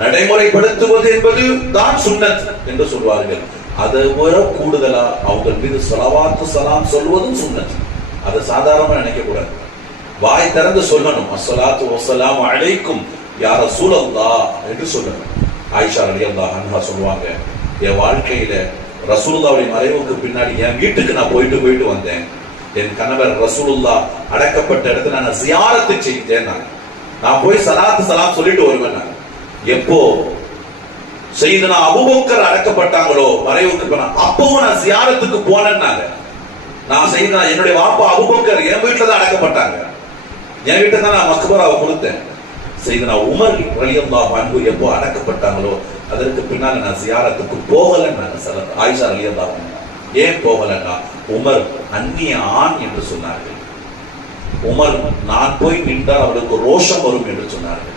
நடைமுறைப்படுத்துவது என்பது தான் சுன்னத் என்று சொல்வார்கள். அதை விட கூடுதலா அவங்க மீது ஸலவாத்து ஸலாம் சொல்வதும் சுன்னத். அதை சாதாரணமா நினைக்க கூடாது. வாய் திறந்து சொல்லணும், அஸ்ஸலாத்து வஸ்ஸலாமு அலைக்கும் யா ரசூலல்லாஹ் என்று சொல்லணும். ஆயிஷா ரலியல்லாஹு அன்ஹா சொல்வாங்க, என் வாழ்க்கையில ரசூலுல்லாஹ்வுடைய மறைவுக்கு பின்னாடி என் வீட்டுக்கு நான் போயிட்டு வந்தேன். என் கணவர் ரசூலுல்லாஹ் அடக்கப்பட்ட இடத்துல நான் ஜியாரத்து செய்தேன். நான் போய் ஸலாத்து ஸலாம் சொல்லிட்டு வருவேன். எப்போ சையதுனா அபூபக்கர் அடக்கப்பட்டாங்களோ மறைவுக்கு பின்னாடி, அப்பவும் நான் ஜியாரத்துக்கு போனேன்னாங்க. நான் சையதுனா என்னுடைய வாப்பா அபூபக்கர் என் வீட்டுல தான் அடக்கப்பட்டாங்க. என் வீட்டை தான் நான் மக்பராவை கொடுத்தேன். சையதுனா உமர் ரலியல்லாஹு அன்ஹு எப்போ அடக்கப்பட்டாங்களோ அதற்கு பின்னால நான் ஜியாரத்துக்கு போகலன்னு ஆயிஷா ரலியல்லாஹு அன்ஹா. ஏன் போகலன்னா, உமர் அந்நிய ஆண் என்று சொன்னார்கள். உமர் நான் போய் நின்றால் அவளுக்கு ரோஷம் வரும் என்று சொன்னார்கள்.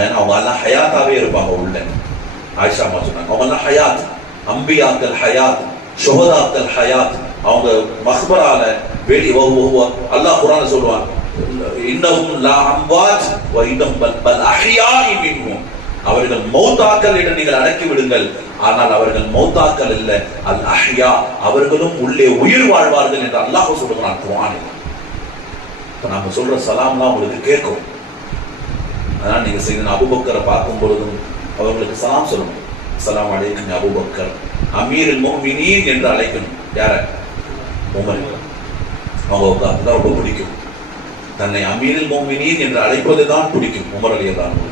ஏன்னா அவங்க எல்லாம் ஹயாத்தாவே இருப்பாங்க உள்ள. ஆயிஷா அம்மா சொன்னாங்க, அவங்க எல்லாம் ஹயாத், அம்பியாக்கள் ஹயாத், ஷுஹதாக்கள் ஹயாத். அவங்க மக்பரால வெளி அல்லாஹ் குர்ஆன்ல சொல்வான், இன்னஹும் லா அம்வாத் வ இன்னஹும் பல் அஹ்யாஇ மின்ஹும். அவர்கள் மௌத்தாக்கள் என்று நீங்கள் அடக்கி விடுங்கள், ஆனால் அவர்கள் மௌத்தாக்கள் இல்ல, அல் அஹ்யா, அவர்களும் உள்ளே உயிர் வாழ்வார்கள் என்று அல்லாஹ் சொல்றான் குர்ஆனில். இப்ப நாம சொல்ற சலாம்லாம் உங்களுக்கு கேட்கும். அதனால நீங்க சையதுனா அபூபக்கரை பார்க்கும் பொழுதும் அவர்களுக்கு சலாம் சொல்லணும். அஸ்ஸலாமு அலைக்கும் அபூபக்கர் அமீருல் முஃமினீன் என்று அழைக்கணும். யார? உமர். அவங்க அதுதான் ரொம்ப பிடிக்கும். தன்னை அமீருல் முஃமினீன் என்று அழைப்பதுதான் பிடிக்கும் உமர் ரலியல்லாஹு அன்ஹு.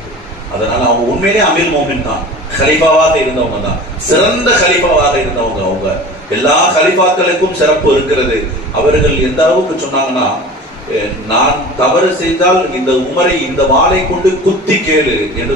அதனால அவங்க உண்மையிலே அமீர் மோமின் தான், கலீஃபாவாக இருந்தவங்க தான், சிறந்த கலீஃபாவாக இருந்தவங்க. அவங்க எல்லா கலீஃபாக்களுக்கும் சிறப்பு இருக்கிறது. அவர்கள் எந்த அளவுக்கு சொன்னாங்கன்னா, நான் தவறு செய்தால் இந்த உமரை இந்த வாளை கொண்டு குத்தி கேளு என்று